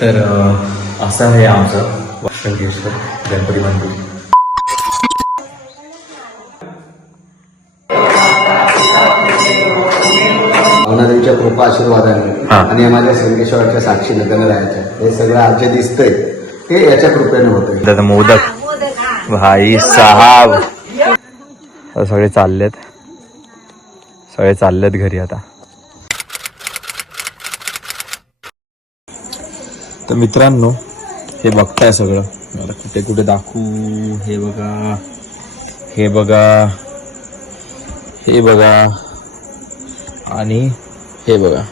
तर असं आहे आमचं शंकेश्वर गणपती मंदिर. देवीच्या कृपा आशीर्वादाने आणि माझ्या संकेश्वराच्या साक्षीने त्याला राहायचं हे सगळं आज जे दिसतंय हे याच्या कृपेने होतंय. मोदक भाई साहब सगळे चाललेत घरी आता. तर मित्रांनो हे बघताय सगळं, मला कुठे कुठे दाखवू. हे बघा, हे बघा, हे बघा आणि हे बघा.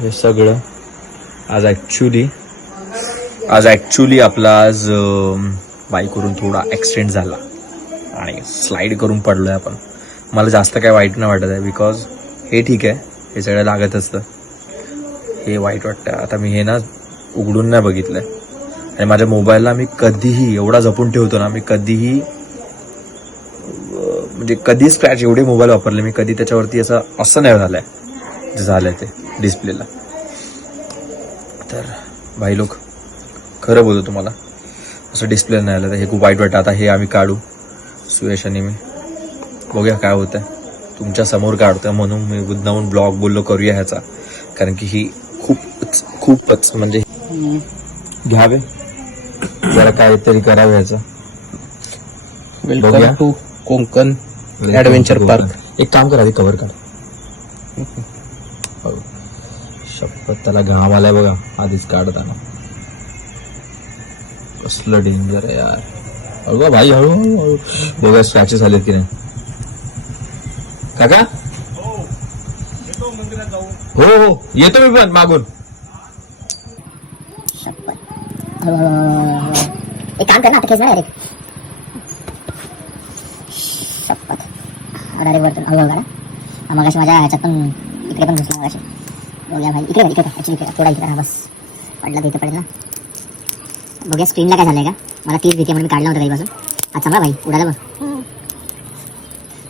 हे सगळं आज ॲक्च्युली आपला आज बाईकवरून थोडा ॲक्सिडेंट झाला आणि स्लाईड करून पडलोय आपण. मला जास्त काय वाईट नाही वाटत आहे, बिकॉज हे ठीक आहे, हे सगळं लागत असतं. हे वाईट वाटतं. आता मी हे ना उघडून नाही बघितलंय आणि माझ्या मोबाईलला मी कधीही एवढा जपून ठेवतो ना, मी कधीही म्हणजे कधी स्क्रॅच एवढे मोबाईल वापरले मी, कधी त्याच्यावरती असं नाही झालंय जे झालंय ते डिस्प्लेला. तर भाई लोक खरं बोलतो तुम्हाला, असं डिस्प्ले नाही आलं तर हे खूप वाईट वाटतं. आता हे आम्ही काढू, सुयश आणि मी बघूया काय होतंय. तुमच्या समोर काढतोय म्हणून मी मुद्दामून ब्लॉग बोललो करूया ह्याचा, कारण की ही खूपच म्हणजे घ्यावे जरा काहीतरी करावं ह्याचं. Welcome to Konkan adventure park. एक काम करा, आधी कव्हर काढ. शपथ त्याला घाम आलाय बघा आधीच काढताना. कसलं डेंजर आहे यार. हळू भाई, हळू. बघा स्क्रॅचेस आलेत की नाही. काका हो येतो मी पण मागून. एक काम कर ना, आता खेच ना डायरेक्ट. शपथ डायरेक्ट वरतून हळूहळू काढा. मगाशी माझ्या ह्याच्यात पण इकडे पण घुसला मगाशी. बघूया भाई, इकडे ॲक्च्युली थोडा इकडे बस पडला तिथे पडेल ना. बघूया स्क्रीनला काय झालंय का. मला तीच भीती म्हणून मी काढला होता काहीपासून. आज चांगला भाई उडाला बघ.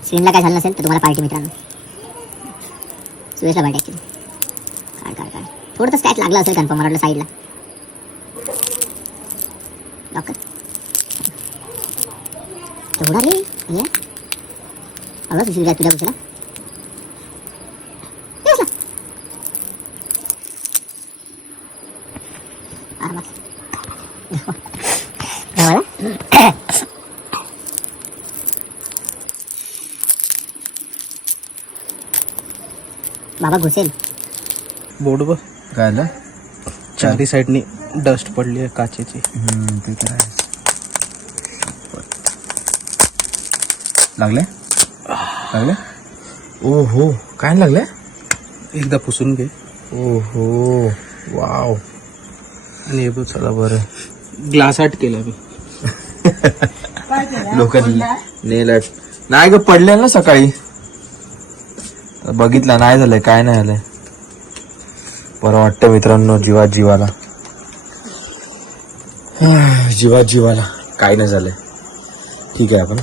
स्क्रीनला काय झालं नसेल तर तुम्हाला पार्टी मित्रांनो. सुयशला पार्टी ॲक्च्युली. काढ थोडं तर स्क्रॅच लागला असेल कन्फर्म, मला वाटलं साईडला. लॉकर तेवढा रे हे अगं तुझ्या घुसला. बाबा घुसेल. बोर्ड बघ काय झालं. चारी साईडनी डस्ट पडली आहे काचेची. ते तर आहे. लागले ओहो काय लागले. एकदा पुसून घे. ओहो वाव. आणि हे बघ चला बरं. ग्लास आर्ट केलं मी. लोक नेल आर्ट नाही ग, पडले ना सकाळी बघितलं, नाही झालंय काय नाही झालंय. बरं वाटतं मित्रांनो, जीवाला काय नाही झालंय. ठीक आहे आपण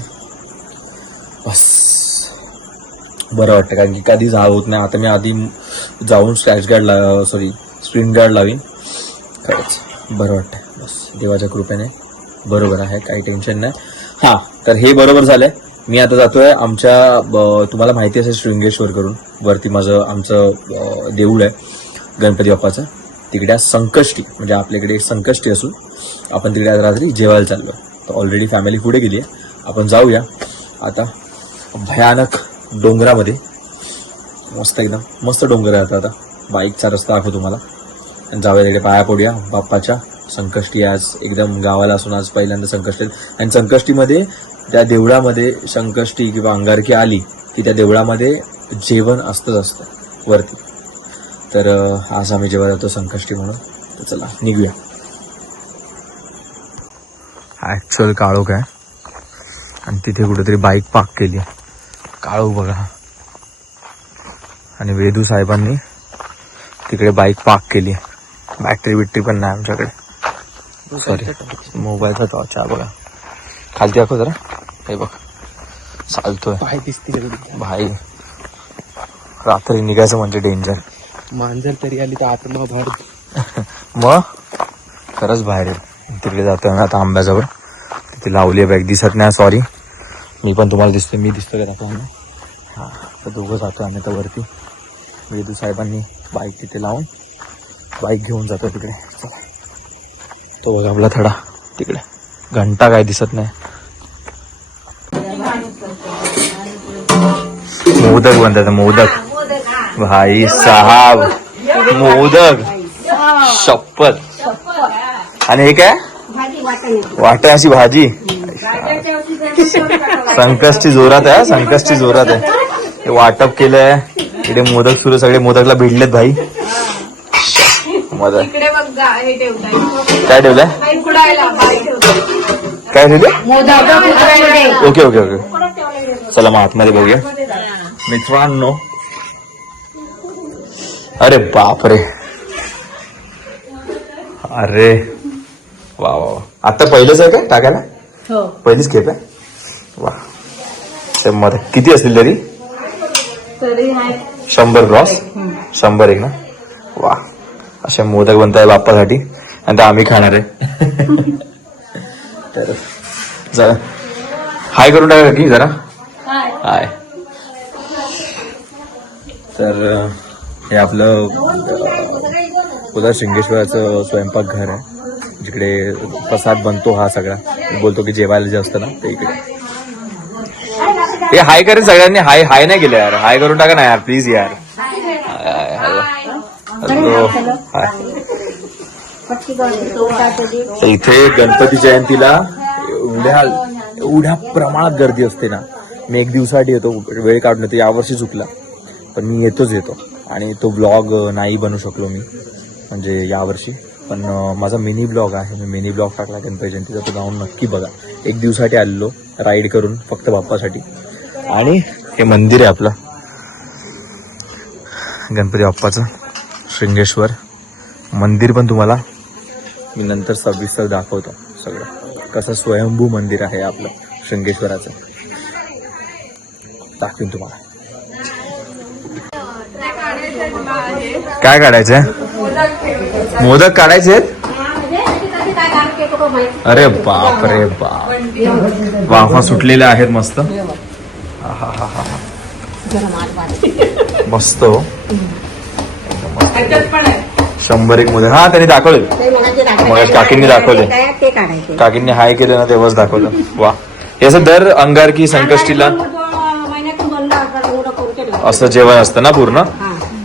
बस बरं वाटतं, कारण की कधीच हा होत नाही. आता मी आधी जाऊन स्क्रीन गार्ड लावीन. खरंच बरं वाटतं. बस देवाच्या कृपेने बरोबर आहे, काही टेन्शन नाही. हां, तर हे बरोबर झालंय. मी आता जातोय आमच्या तुम्हाला माहिती असेल शृंगेश्वर करून वरती आमचं देऊळ आहे गणपती बाप्पाचं. तिकडे आज संकष्टी, म्हणजे आपल्याकडे संकष्टी असून आपण तिकडे आज रात्री जेवायला चाललो. तर ऑलरेडी फॅमिली पुढे गेली आहे. आपण जाऊया आता भयानक डोंगरामध्ये. एकदम मस्त डोंगर आहे. आता बाईकचा रस्ता दाखवतो तुम्हाला. जाऊया तिकडे, पाया पडूया बाप्पाच्या. संकष्टी आज एकदम गावाला असून आज पहिल्यांदा संकष्टी. आणि संकष्टीमध्ये त्या देवळामध्ये संकष्टी किंवा अंगारकी आली की त्या देवळामध्ये जेवण असतं वरती. तर आज आम्ही जेव्हा जातो संकष्टी म्हणून. तर चला निघूया. ॲक्च्युअल काळोख आहे आणि तिथे कुठेतरी बाईक पार्क केली आहे. काळोख बघा. आणि वेदू साहेबांनी तिकडे बाईक पार्क केली आहे. बॅटरी पण नाही आमच्याकडे. सॉरी, मोबाईलचा टॉर्च आहे बघा. खालती दाखव जरा. हे बघ चालतोय पाय दिसतील भाई. रात्री निघायचं म्हणजे डेंजर. मांजर तरी आली तर आत्मा भर मग खरंच बाहेर आहे. तिकडे जातो ना आता आंब्याजवळ, तिथे लावली आहे बॅग. दिसत नाही सॉरी, मी पण तुम्हाला दिसतोय. मी दिसतो का दाखवा? हां, तर दोघं जातो आम्ही तर वरती. वेदू साहेबांनी बाईक तिथे लावून बाईक घेऊन जातो तिकडे. चला, तो बघा आपला थडा तिकडे. घंटा काय दिसत नाही. मोदक बनतात, मोदक भाई साहब, मोदक शपथ. आणि हे काय? वाटाण्याची भाजी. संकष्टी जोरात आहे, संकष्टी जोरात आहे. हे वाटप केलंय, इकडे मोदक सुरू, सगळे मोदकला भिडलेत भाई. मजा. काय ठेवलंय? काय ठेवलं? ओके ओके ओके, चला मग आतमध्ये बघूया मित्रांनो. अरे बापरे, अरे वा वा, आता पहिलंच आहे काय टाकायला? पहिलीच खेप आहे. वा, ते मध्ये किती असतील तरी? 100 क्रॉस, 100 एक ना. वा, असे मोदक बनताय बाप्पासाठी आणि ते आम्ही खाणार आहे. तर जरा हाय करून टाका की जरा. हाय. तर हे आपलं उदा शिंगेश्वराचं स्वयंपाकघर आहे, जिकडे प्रसाद बनतो. हा सगळा बोलतो की जेवायला जे असतं ना ते इकडे. हे हाय करेन सगळ्यांनी. हाय हाय नाही केलं यार, हाय करून टाका ना यार प्लीज यार. Hello hi. इथे गणपती जयंतीला एवढ्या प्रमाणात गर्दी असते ना. मी एक दिवसासाठी येतो, वेळ काढून येतो. यावर्षी चुकला, पण मी येतो आणि तो ब्लॉग नाही बनवू शकलो मी म्हणजे यावर्षी. पण माझा मिनी ब्लॉग आहे, मी मिनी ब्लॉग टाकला गणपती जयंतीचा, तो जाऊन नक्की बघा. एक दिवसासाठी आलेलो राईड करून फक्त बाप्पासाठी. आणि हे मंदिर आहे आपलं गणपती बाप्पाचं, शृंगेश्वर मंदिर. पण तुम्हाला मी नंतर सविस्तर दाखवतो सगळं, कसं स्वयंभू मंदिर आहे आपलं शृंगेश्वराचं, दाखवीन तुम्हाला. काय काढायचंय? मोदक काढायचे? अरे बाप रे बाप, वाफा सुटलेल्या आहेत मस्त. मस्त हो, 100 एक मोदक. हा त्यांनी दाखवले, मग काकींनी दाखवले, काकींनी हाय केलं ना तेव्हाच दाखवलं. वा, हे असं दर अंगारकी संकष्टीला असं जेवण असतं ना पूर्ण.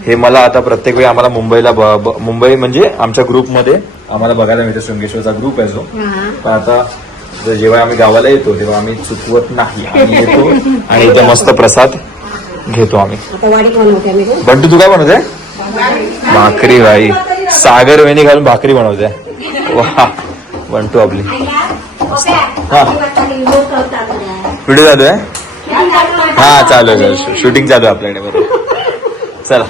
हे मला आता प्रत्येक वेळी आम्हाला मुंबईला मुंबई म्हणजे आमच्या ग्रुपमध्ये आम्हाला बघायला मिळतं. शृंगेश्वरचा ग्रुप आहे जो. पण आता जेव्हा आम्ही गावाला येतो तेव्हा आम्ही चुकवत नाही, आम्ही येतो आणि इथे मस्त प्रसाद घेतो आम्ही. बंटू तू काय बनवते? भाकरी भाई, सागर वेणी घालून भाकरी बनवते. वा, बंटू आपली. हा, व्हिडिओ चालू आहे? हा चालू आहे, शूटिंग चालू आहे आपल्याकडे. बरोबर, चला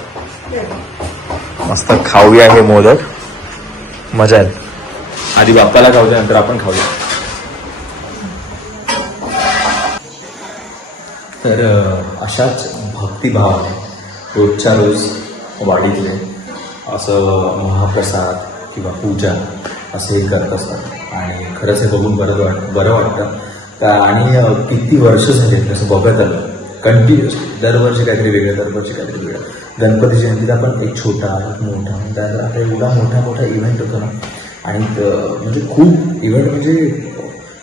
मस्त खाऊया हे मोदक, मजा आहे. आधी बाप्पाला खाऊया, नंतर आपण खाऊया. तर अशाच भक्तिभावाने रोजच्या रोज वाडीतले असं महाप्रसाद किंवा पूजा असं हे करत असतात. आणि खरंच हे बघून बरं वाटतं. आणि किती वर्ष झाले असं बघत आलं कंटिन्युअस, दरवर्षी काहीतरी वेगळं, दरवर्षी काहीतरी वेगळं. गणपती जयंतीला पण एक छोटा एक मोठा, त्याला आता एवढा मोठा इव्हेंट होतो ना. आणि म्हणजे खूप इव्हेंट, म्हणजे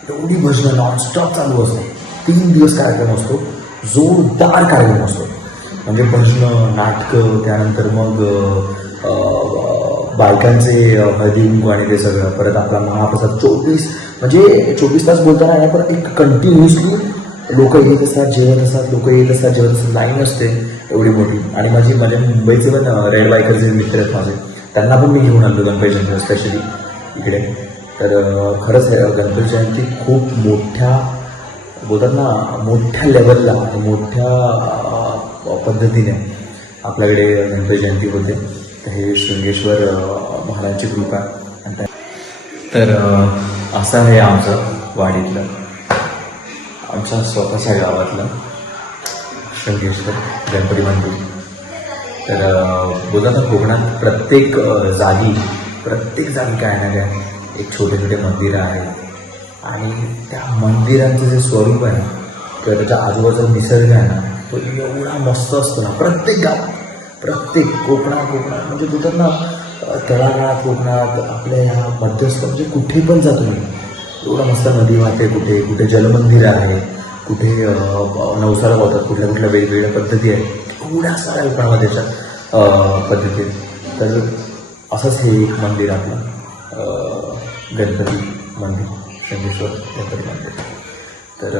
एवढी भजनं नॉनस्टॉप चालू असतं. 3 दिवस कार्यक्रम असतो, जोरदार कार्यक्रम असतो. म्हणजे भजनं, नाटकं, त्यानंतर मग बायकांचे हळदी कुंकू आणि ते सगळं. परत आपला महाप्रसाद 24 तास बोलताना नाही, पण एक कंटिन्युअसली लोक येत असतात, जेवत असतात, लोक येत असतात, जेवत असतात. लाईन असते एवढी मोठी. आणि माझ्या मुंबईचे पण रेड बायकरचे मित्र आहेत माझे, त्यांना पण मी घेऊन आलो गणपती जयंती स्पेशली इकडे. तर खरंच गणपती जयंती खूप मोठ्या बोलतात ना, मोठ्या लेवलला आणि मोठ्या पद्धतीने आपल्याकडे गणपती जयंती होते. तर हे शृंगेश्वर महाराजांची कृपा. तर असं आहे आमचं वाडीतलं, आमच्या स्वतःच्या गावातलं शृंगेश्वर गणपती मंदिर. तर बोलतात ना, कोकणात प्रत्येक जागी प्रत्येक जागी काय ना काय एक छोटे छोटे मंदिरं आहेत आणि त्या मंदिरांचं जे स्वरूप आहे ना किंवा त्याच्या आजूबाजूचा निसर्ग आहे ना तो एवढा मस्त असतो ना. प्रत्येक गाव, प्रत्येक कोकणात म्हणजे तिथं ना तळागाळात कोकणात आपल्या ह्या मध्यस्थ म्हणजे कुठे पण जातो मी एवढं मस्त नदी वाहते, कुठे कुठे जलमंदिर आहे, कुठे नवसाला होतात, कुठल्या कुठल्या वेगवेगळ्या पद्धती आहेत, एवढ्या साऱ्या कोकणामध्ये त्याच्या पद्धती आहेत. तर असंच हे एक मंदिर आपलं गणपती मंदिर, शंभेश्वर गणपती मंदिर. तर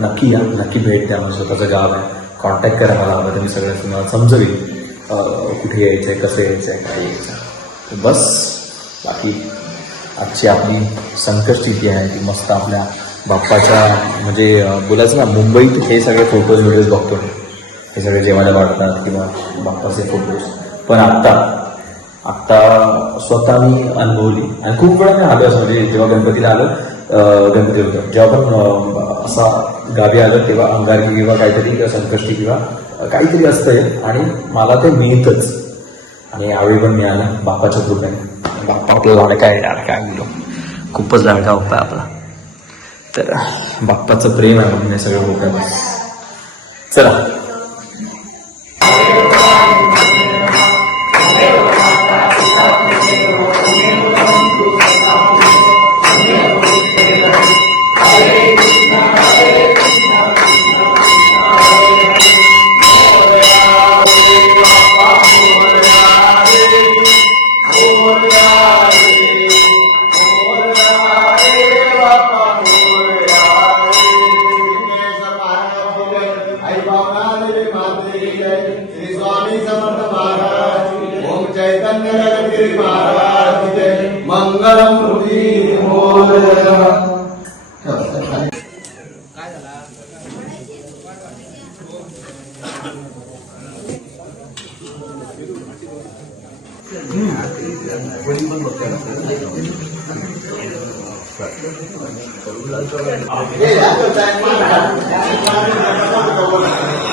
नक्की या, नक्की भेट द्या. माझं स्वतःचं गाव आहे, कॉन्टॅक्ट करा मला हवं तर मी सगळं तुम्हाला समजवेल कुठे यायचं आहे, कसं यायचं आहे, काय यायचं आहे. तर बस बाकी आजची आपली संकटस्थिती आहे ती मस्त आपल्या बाप्पाच्या म्हणजे बोलायचं ना मुंबईत हे सगळे फोटोज व्हिडिओज बघतो, हे सगळे जेवायला वाढतात किंवा बाप्पाचे फोटोज. पण आत्ता स्वतः मी अनुभवली आणि खूप वेळा मी आलो असं म्हणजे जेव्हा गणपतीला आलं गणपती होतं जेव्हा पण असा गावी आलं तेव्हा अंगारकी किंवा काहीतरी किंवा संकष्टी किंवा काहीतरी असतंय आणि मला ते मिळतच. आणि यावेळी पण मिळालं बाप्पाच्या कृपेने. बाप्पा आपला लाडका आहे, लाडका गेलो खूपच लाडका बाप्पा आपला. तर बाप्पाचं प्रेम आहे म्हणून हे सगळं होतं. चला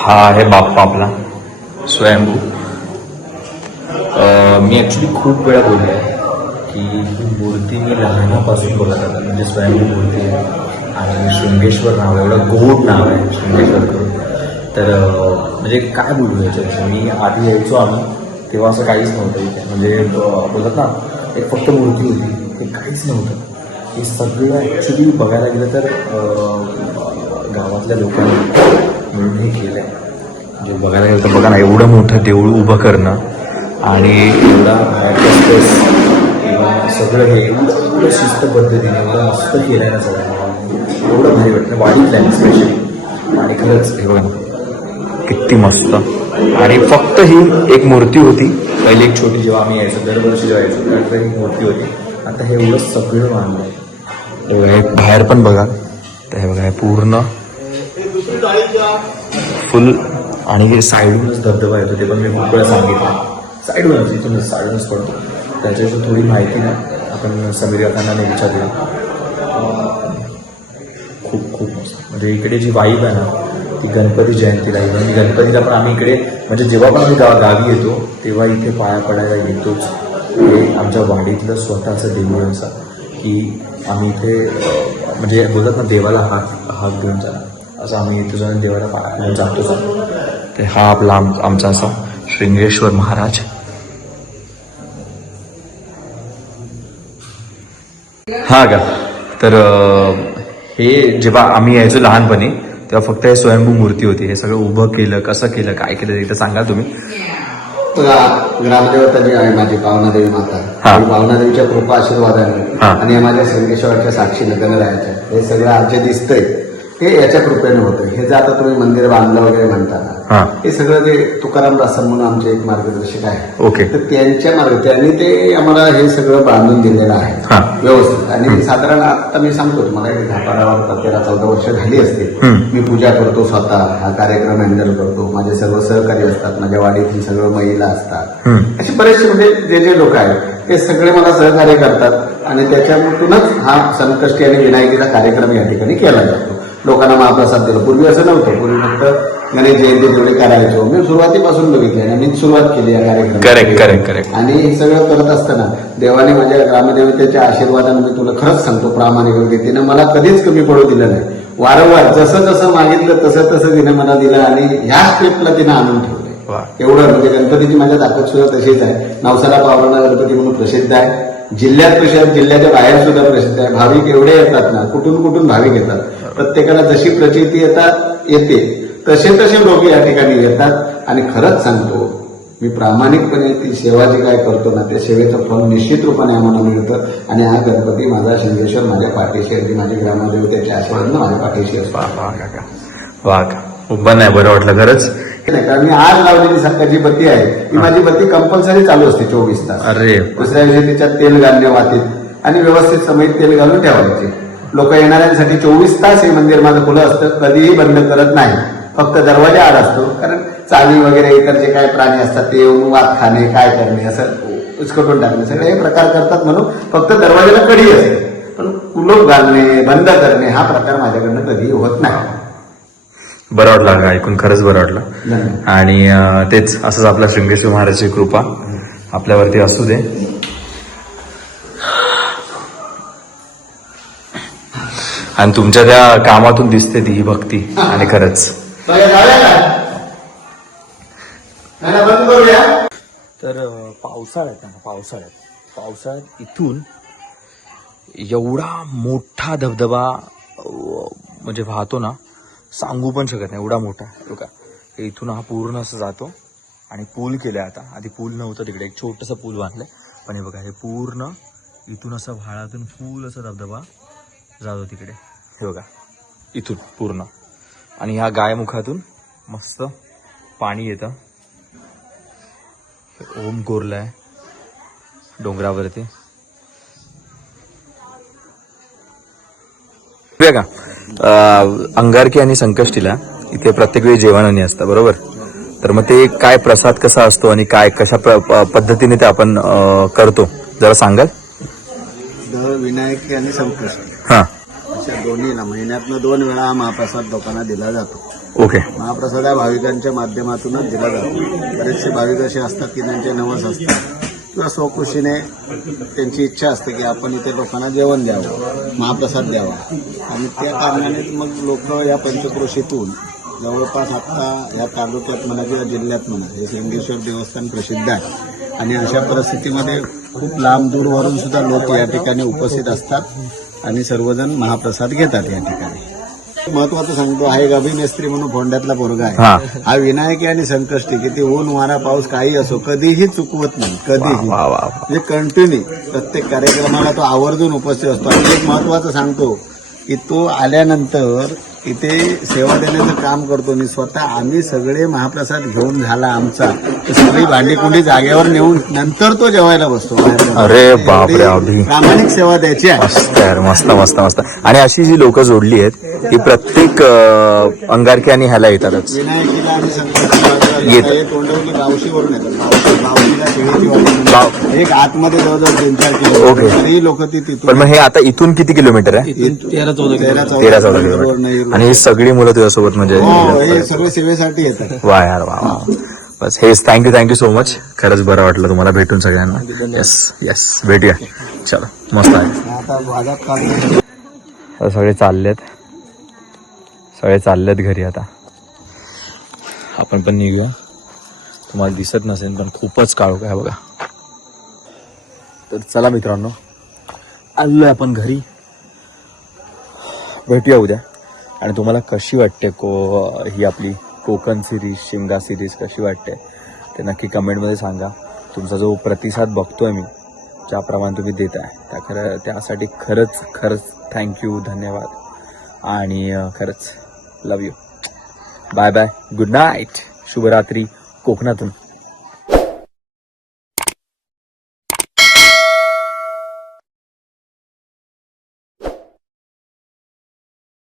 हा आहे बाप्पा आपला स्वयंभू. मी ॲक्च्युली खूप वेळा बोललो आहे की ही मूर्ती मी लहानापासून बघत आता म्हणजे स्वयंभू मूर्ती आहे आणि शृंगेश्वर नाव आहे, एवढं गोड नाव आहे शृंगेश्वर करून. तर म्हणजे काय बोलू याच्याविषयी. मी आधी यायचो आम्ही तेव्हा असं काहीच नव्हतं इथे म्हणजे बोलत ना एक फक्त मूर्ती होती, हे काहीच नव्हतं. हे सगळं ॲक्च्युली बघायला गेलं तर गावातल्या लोकांनी मिळून हे केलं आहे. म्हणजे बघायला गेलं तर बघा ना एवढं मोठं देऊळ उभं करणं आणि एवढा स्पेस किंवा सगळं हे एवढं शिस्त पद्धतीने एवढं मस्त केलं आहे ना सगळं एवढं भारी वाटतं. वाढीतलं आहे स्पेशली आणि खरंच हे बघा किती मस्त. आणि फक्त ही एक मूर्ती होती पहिली एक छोटी जेव्हा आम्ही यायचो दरवर्षी जेव्हा यायचो त्यानंतर ही मूर्ती होती. आता हे एवढं सगळं बांधलं आहे. हे बाहेर पण बघा तर हे बघा हे पूर्ण फुल आणि हे साईडूनच धबधबा येतो ते पण मी खूप वेळा सांगितलं. साईडूनच इथूनच साईडूनच पडतो. त्याच्याविषयी थोडी माहिती नाही आपण समीर काकांना विचारूया. खूप खूप मस्त म्हणजे इकडे जी वाईब आहे ना ती गणपती जयंतीला इव्हन गणपतीला पण आम्ही इकडे म्हणजे जेव्हा पण आम्ही गावी येतो तेव्हा इथे पाया पडायला येतोच. हे आमच्या वाडीतलं स्वतःचं देऊळ असं की आम्ही इथे म्हणजे बोलतात ना देवाला हात घेऊन जाणार असं आम्ही इथे जाऊन देवाला पाया घेऊन जातोच. ते हा आपला आमचा असा शृंगेश्वर महाराज. हा का तर हे जेव्हा आम्ही यायचो लहानपणी तेव्हा फक्त हे स्वयंभू मूर्ती होती. हे सगळं उभं केलं कसं केलं काय केलं इथं सांगा तुम्ही. ग्रामदेवता जी आहे माझी पावनादेवी माता, पावनादेवीच्या कृपा आशीर्वादाने आणि माझ्या संकेश्वराच्या साक्षीने गणरायाच्या हे सगळं आज जे दिसतंय हे याच्या कृपेने होतं. हे जे आता तुम्ही मंदिर बांधलं वगैरे म्हणताना हे सगळं ते तुकाराम दासम म्हणून आमचे एक मार्गदर्शक आहे. ओके. तर त्यांच्या त्यांनी ते आम्हाला हे सगळं बांधून दिलेलं आहे व्यवस्थित. आणि साधारण आता मी सांगतो तुम्हाला 13-14 वर्ष झाली असतील मी पूजा करतो स्वतः, हा कार्यक्रम हँडल करतो. माझे सर्व सहकारी असतात, माझ्या वाडीतील सगळं महिला असतात, असे बरेचसे म्हणजे जे लोक आहेत ते सगळे मला सहकार्य करतात आणि त्याच्यातूनच हा संकष्टी आणि विनायकीचा कार्यक्रम या ठिकाणी केला जातो. लोकांना महाप्रसाद दिला. पूर्वी असं नव्हतं. पूर्वी फक्त गणेश जयंती तेवढी करायचो. मी सुरुवातीपासून बघितली आणि मीच सुरुवात केली या कार्यक्रमात. आणि हे सगळं करत असताना देवाने माझ्या ग्रामदेवतेच्या आशीर्वादाने मी तुला खरंच सांगतो प्रामाणिक अगदी तिने मला कधीच कमी पडू दिलं नाही. वारंवार जसं जसं मागितलं तसं तसं तिने मला दिलं आणि ह्या स्टेपला तिने आणून ठेवलं. एवढं म्हणजे गणपतीची माझ्या ताकद सुद्धा तशीच आहे. नवसाला पावरणा गणपती म्हणून प्रसिद्ध आहे. जिल्ह्यात प्रसिद्ध, जिल्ह्याच्या बाहेर सुद्धा प्रसिद्ध आहे. भाविक एवढे येतात ना, कुठून कुठून भाविक येतात. प्रत्येकाला जशी प्रचिती येते तसे तसे लोक या ठिकाणी येतात. आणि खरंच सांगतो मी प्रामाणिकपणे ती सेवा जी काय करतो ना, त्या सेवेचं फळ निश्चित रूपाने आम्हाला मिळतं. आणि हा गणपती माझा शिंगेश्वर माझ्या पाठीशी अगदी माझी ग्रामदेवतेच्या आशीर्वादाने माझ्या पाठीशी असतो. उभं नाही बरं वाटलं खरंच. नाही, कारण मी आज लावलेली सकाळची बत्ती आहे ही माझी बत्ती कंपल्सरी चालू असते 24 तास. अरे दुसऱ्या दिवशी त्याच्यात तेल घालणे वाटीत आणि व्यवस्थित समयीत तेल घालून ठेवायचे. लोक येणाऱ्यांसाठी 24 तास हे मंदिर माझं खुलं असतं. कधीही बंद करत नाही. फक्त दरवाजा आड असतो. कारण चाली वगैरे इतर जे काय प्राणी असतात ते येऊन वाद खाणे, काय करणे, असं उचकटून टाकणे, सगळे हे प्रकार करतात म्हणून फक्त दरवाजाला कडी असते. पण कुलूप घालणे, बंद करणे हा प्रकार माझ्याकडनं कधीही होत नाही. बरं वाटलं ऐकून, खरंच बरं वाटलं. आणि तेच असंच आपल्या शृंगेश्वर महाराजची कृपा आपल्यावरती असू दे. आणि तुमच्या त्या कामातून दिसते ती ही भक्ती. आणि खरंच तर पावसाळ्यात इथून एवढा मोठा धबधबा म्हणजे वाहतो ना, सांगू पण शकत नाही एवढा मोठा. बघा इथून हा पूर्ण असं जातो आणि पूल केलाय आता. आधी पूल नव्हतं तिकडे, एक छोटंसं पूल बांधलंय. पण हे बघा हे पूर्ण इथून असं व्हाळातून फुल असा धबधबा जातो तिकडे. हे बघा इथून पूर्ण. आणि ह्या गायमुखातून मस्त पाणी येतं. ओम कोरलाय डोंगरावरती. का अंगारकी आणि संकष्टीला इथे प्रत्येक वेळी जेवण असतं बरोबर. तर मग ते काय प्रसाद कसा असतो आणि काय कशा पद्धतीने ते आपण करतो जरा सांगाल. विनायकी आणि संकष्टी हा अशा दोन्हीला महिन्यातनं 2 वेळा हा महाप्रसाद लोकांना दिला जातो. ओके. महाप्रसाद हा भाविकांच्या माध्यमातूनच दिला जातो. बरेचसे भाविक असे असतात की त्यांचे नवस असतात किंवा स्वखुशीने त्यांची इच्छा असते की आपण इथे लोकांना जेवण द्यावं, महाप्रसाद द्यावा. आणि त्या कारणाने मग लोक या पंचक्रोशीतून जवळपास आता या तालुक्यात म्हणा किंवा जिल्ह्यात म्हणा हे सिंगेश्वर देवस्थान प्रसिद्ध आहे. आणि अशा परिस्थितीमध्ये खूप लांब दूरवरून सुद्धा लोक या ठिकाणी उपस्थित असतात आणि सर्वजण महाप्रसाद घेतात या ठिकाणी. महत्वाचं सांगतो, हा एक अभिनेत्री म्हणून फोंड्यातला पोरगा आहे. हा विनायकी आणि संकष्टी किती ऊन वारा पाऊस काही असो कधीही चुकवत नाही. कधीही म्हणजे कंटिन्यू प्रत्येक कार्यक्रमाला तो आवर्जून उपस्थित असतो. आणि एक महत्वाचं सांगतो की तो आल्यानंतर इथे सेवा देण्याचं काम करतो. आणि स्वतः आम्ही सगळे महाप्रसाद घेऊन झाला आमचा, सगळी भांडी कुंडी जागेवर नेऊन नंतर तो जेवायला बसतो. अरे बापरे, प्रामाणिक सेवा द्यायची आहे. मस्त मस्त मस्त. आणि अशी जी लोक जोडली आहेत ही प्रत्येक अंगारकी आणि ह्याला येतातच. विनायकीला आणि संकष्टीला तोंडवली गावशीवरून येतात. गावशीला शेळीची वाटी एक आतमध्ये जवळजवळ 3-4 किलो. ओके. तरीही लोक ती तिथून. पण मग हे आता इथून किती किलोमीटर आहे. 13-14 किलोमीटर. आणि ही सगळी मुलं तुझ्यासोबत म्हणजे हे सगळे सेवेसाठी येतात. वा यार वा वा. बस हेच. Thank you so much. खरंच बरं वाटलं तुम्हाला भेटून सगळ्यांना. येस भेटूया. चला मस्त आहे. आता भागात काढले सगळे चाललेत घरी. आता आपण पण निघूया. तुम्हाला दिसत नसेल पण खूपच काळोख आहे बघा. तर चला मित्रांनो, आलोय आपण घरी. भेटूया उद्या. आणि तुम्हाला कशी वाटते ही आपली कोकण सिरीज, शिमगा सिरीज कशी वाटते ते नक्की कमेंटमध्ये सांगा. तुमचा जो प्रतिसाद बघतोय मी, ज्याप्रमाणे तुम्ही देत आहे त्यासाठी खरंच थँक्यू, धन्यवाद. आणि खरंच love you. Bye bye, good night, शुभरात्री कोकणातून.